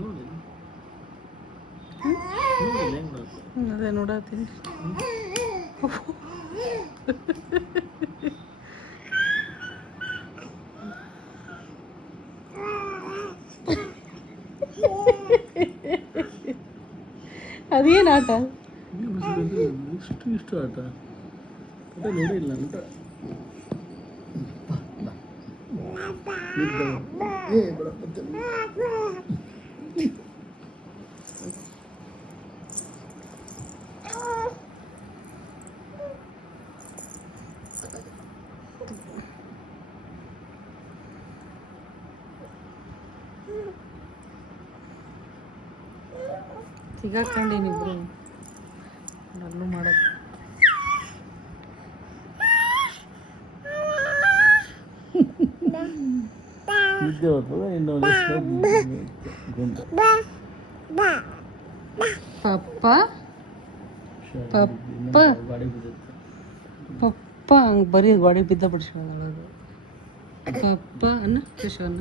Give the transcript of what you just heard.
ನೋಡಿ ಅದೇ ನೋಡತ್ತೀನಿ. ಅದೇನು ಆಟ? ಇಷ್ಟು ಆಟ ನೋಡಿಲ್ಲ ಅಂತ ಸಿಗಾಕೊಂಡೇನಿಬ್ರು ಅಲ್ಲೂ ಮಾಡಕ್ಕೆ. ನಿದ್ದೆ ಬರ್ತದೆ ಇನ್ನೊಂದು ಪಪ್ಪ ಪಪ್ಪ ಗಾಡಿ ಬಿದ್ದಿತ್ತು. ಪಪ್ಪ ಹಂಗೆ ಬರೀ ಗಾಡಿ ಬಿದ್ದ ಬಿಡಿಸ್ಕೊಳ್ಳೋದು. ಪಪ್ಪ ಅನ್ನ ಕೃಷ್ಣ